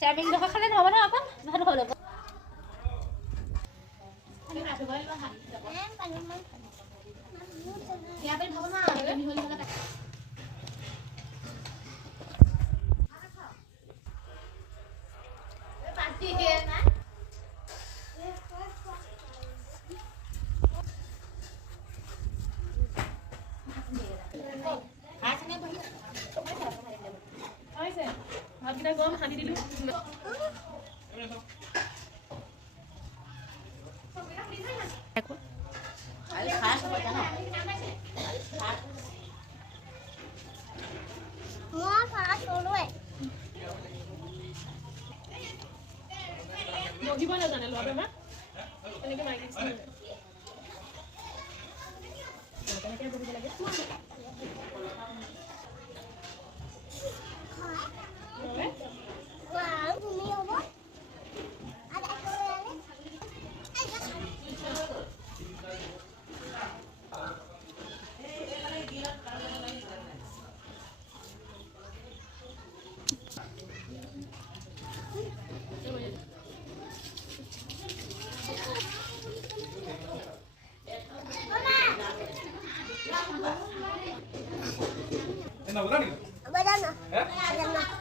Chowmein দেখা খালে নহ'ব নহয় অকণ নহ'লে হৈ ল'ব ভাতকেইটা গৰম সানি দিলোঁ বহিব নাজানে ল'ৰাটো আমাৰ তেনেকৈ মাৰি দিছে তেনেকৈ বহিব লাগে Enak berani? Badan.